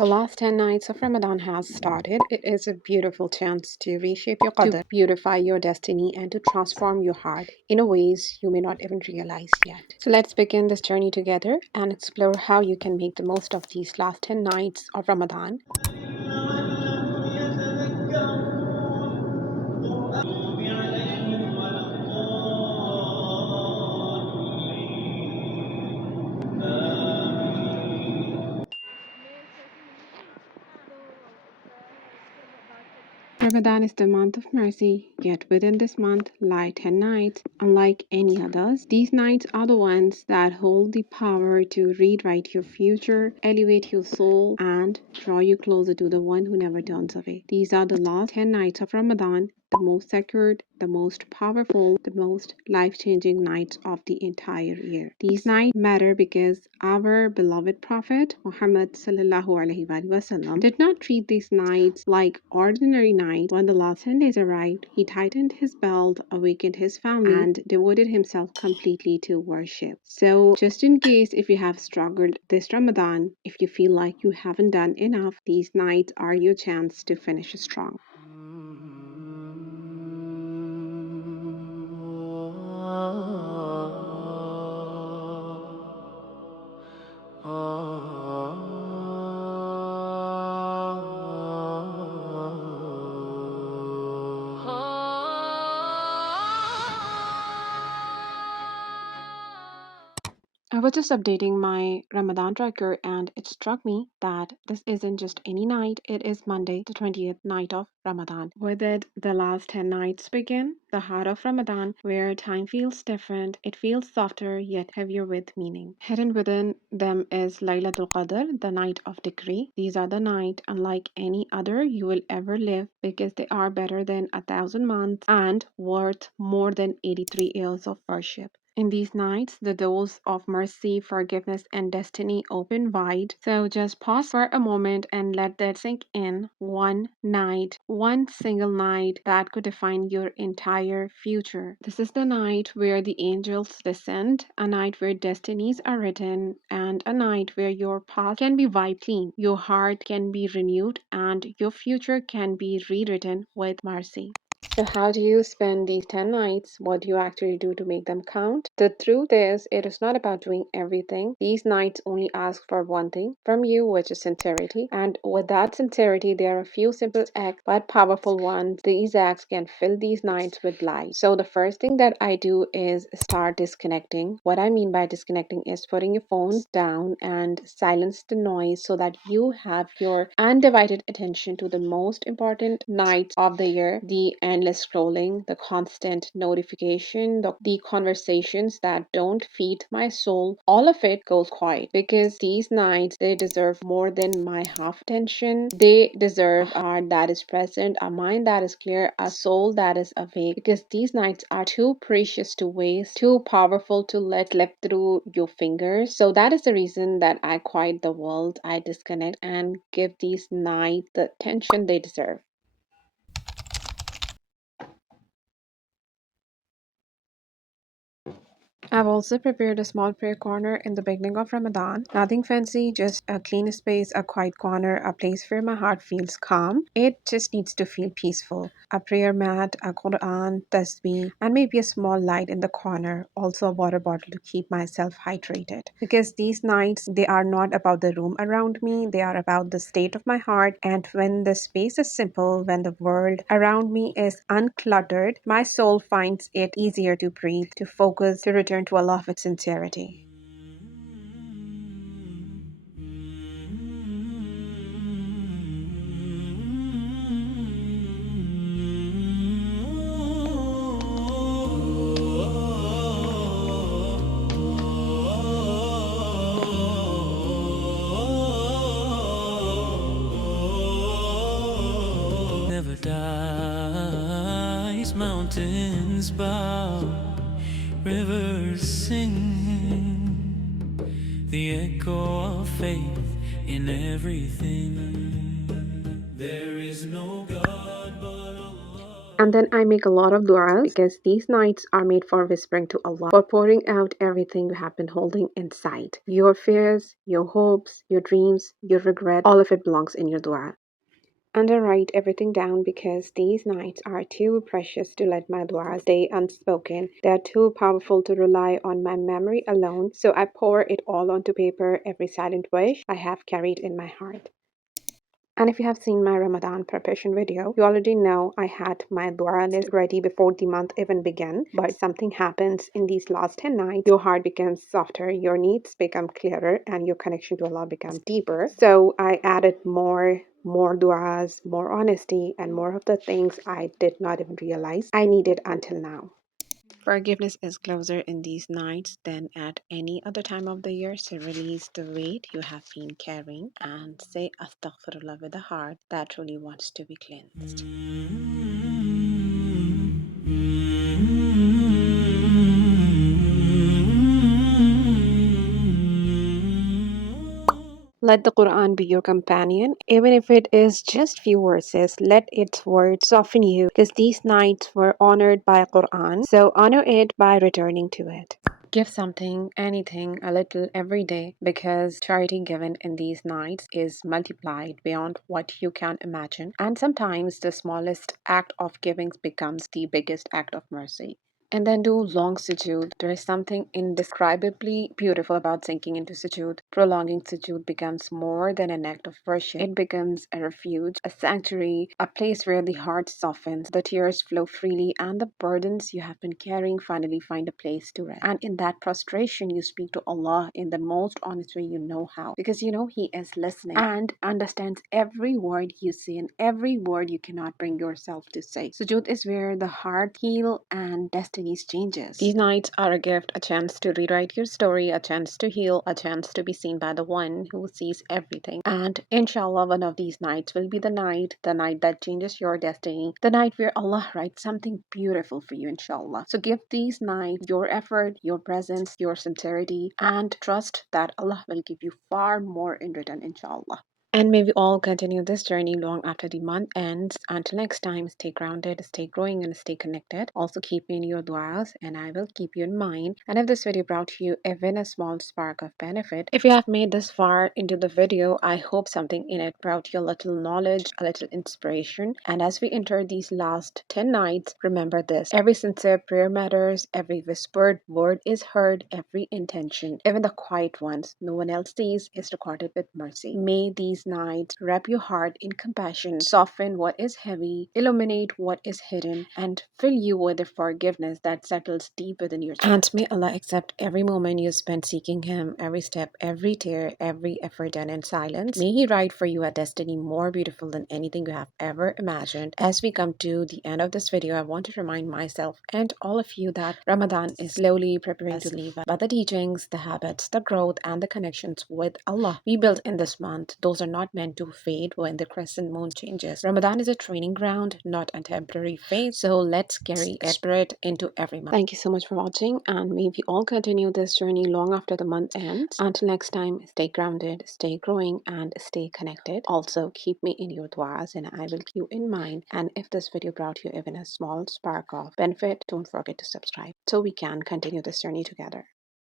The last 10 nights of Ramadan has started. It is a beautiful chance to reshape your Qadr, to beautify your destiny, and to transform your heart in ways you may not even realize yet. So let's begin this journey together and explore how you can make the most of these last 10 nights of Ramadan. Ramadan is the month of mercy, yet within this month lie 10 nights. Unlike any others, these nights are the ones that hold the power to rewrite your future, elevate your soul, and draw you closer to the one who never turns away. These are the last 10 nights of Ramadan, the most sacred, the most powerful, the most life-changing nights of the entire year. These nights matter because our beloved Prophet Muhammad ﷺ did not treat these nights like ordinary nights. When the last 10 days arrived, he tightened his belt, awakened his family, and devoted himself completely to worship. So, just in case if you have struggled this Ramadan, if you feel like you haven't done enough, these nights are your chance to finish strong. I was just updating my Ramadan tracker and it struck me that this isn't just any night, it is Monday, the 20th night of Ramadan. With it, the last 10 nights begin, the heart of Ramadan, where time feels different, it feels softer yet heavier with meaning. Hidden within them is Laylatul Qadr, the night of decree. These are the night unlike any other you will ever live because they are better than 1,000 months and worth more than 83 years of worship. In these nights, the doors of mercy, forgiveness, and destiny open wide. So just pause for a moment and let that sink in. One night, one single night that could define your entire future. This is the night where the angels descend, a night where destinies are written, and a night where your past can be wiped clean, your heart can be renewed, and your future can be rewritten with mercy. So how do you spend these 10 nights? What do you actually do to make them count? The truth is, it is not about doing everything. These nights only ask for one thing from you, which is sincerity. And with that sincerity, there are a few simple acts, but powerful ones. These acts can fill these nights with light. So the first thing that I do is start disconnecting. What I mean by disconnecting is putting your phones down and silence the noise so that you have your undivided attention to the most important nights of the year, the endless scrolling, the constant notification, the conversations that don't feed my soul. All of it goes quiet because these nights, they deserve more than my half attention. They deserve a heart that is present, a mind that is clear, a soul that is awake, because these nights are too precious to waste, too powerful to let slip through your fingers. So that is the reason that I quiet the world, I disconnect and give these nights the attention they deserve. I've also prepared a small prayer corner in the beginning of Ramadan. Nothing fancy, just a clean space, a quiet corner, a place where my heart feels calm. It just needs to feel peaceful. A prayer mat, a Quran, tasbih, and maybe a small light in the corner. Also a water bottle to keep myself hydrated. Because these nights, they are not about the room around me, they are about the state of my heart. And when the space is simple, when the world around me is uncluttered, my soul finds it easier to breathe, to focus, to return to Allah with sincerity. Never dies, mountains bow, rivers sing, the echo of faith in everything. There is no God but Allah. And then I make a lot of du'as because these nights are made for whispering to Allah, for pouring out everything you have been holding inside. Your fears, your hopes, your dreams, your regret, all of it belongs in your du'a. And I write everything down because these nights are too precious to let my du'as stay unspoken. They are too powerful to rely on my memory alone, so I pour it all onto paper, every silent wish I have carried in my heart. And if you have seen my Ramadan preparation video, you already know I had my dua list ready before the month even began. But something happens in these last 10 nights. Your heart becomes softer, your needs become clearer, and your connection to Allah becomes deeper. So I added more duas, more honesty, and more of the things I did not even realize I needed until now. Forgiveness is closer in these nights than at any other time of the year, so release the weight you have been carrying and say Astaghfirullah with a heart that truly wants to be cleansed. Let the Quran be your companion, even if it is just few verses. Let its words soften you, because these nights were honored by Quran. So honor it by returning to it. Give something, anything, a little every day, because charity given in these nights is multiplied beyond what you can imagine. And sometimes the smallest act of giving becomes the biggest act of mercy. And then do long sujud. There is something indescribably beautiful about sinking into sujud. Prolonging sujud becomes more than an act of worship. It becomes a refuge, a sanctuary, a place where the heart softens, the tears flow freely, and the burdens you have been carrying finally find a place to rest. And in that prostration, you speak to Allah in the most honest way you know how, because you know He is listening and understands every word you say and every word you cannot bring yourself to say. Sujud is where the heart heals and destinies changes. These nights are a gift, a chance to rewrite your story, a chance to heal, a chance to be seen by the one who sees everything. And inshallah, one of these nights will be the night that changes your destiny, the night where Allah writes something beautiful for you, inshallah. So give these nights your effort, your presence, your sincerity, and trust that Allah will give you far more in return, inshallah. And may we all continue this journey long after the month ends. Until next time, stay grounded, stay growing, and stay connected. Also, keep in your duas, and I will keep you in mind. And if this video brought you even a small spark of benefit, if you have made this far into the video, I hope something in it brought you a little knowledge, a little inspiration. And as we enter these last 10 nights, remember this: every sincere prayer matters, every whispered word is heard, every intention, even the quiet ones no one else sees, is recorded with mercy. May these nights wrap your heart in compassion, soften what is heavy, illuminate what is hidden, and fill you with the forgiveness that settles deep within your chest. And may Allah accept every moment you spent seeking Him, every step, every tear, every effort done in silence. May He write for you a destiny more beautiful than anything you have ever imagined. As we come to the end of this video, I want to remind myself and all of you that Ramadan is slowly preparing to leave us, but the teachings, the habits, the growth, and the connections with Allah we built in this month, those are not meant to fade when the crescent moon changes. Ramadan is a training ground, not a temporary phase, so let's carry its spirit into every month. Thank you so much for watching, and may we all continue this journey long after the month ends. Until next time, stay grounded, stay growing, and stay connected. Also, keep me in your duas, and I will keep you in mind. And if this video brought you even a small spark of benefit, don't forget to subscribe so we can continue this journey together.